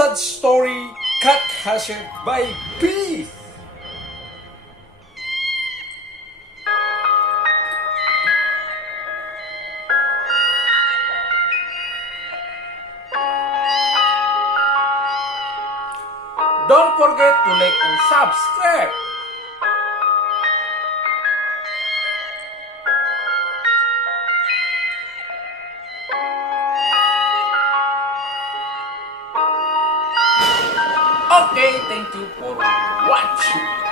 Sad Story Cat Hazard by Beef. Don't forget to like and subscribe. Okay, thank you for watching.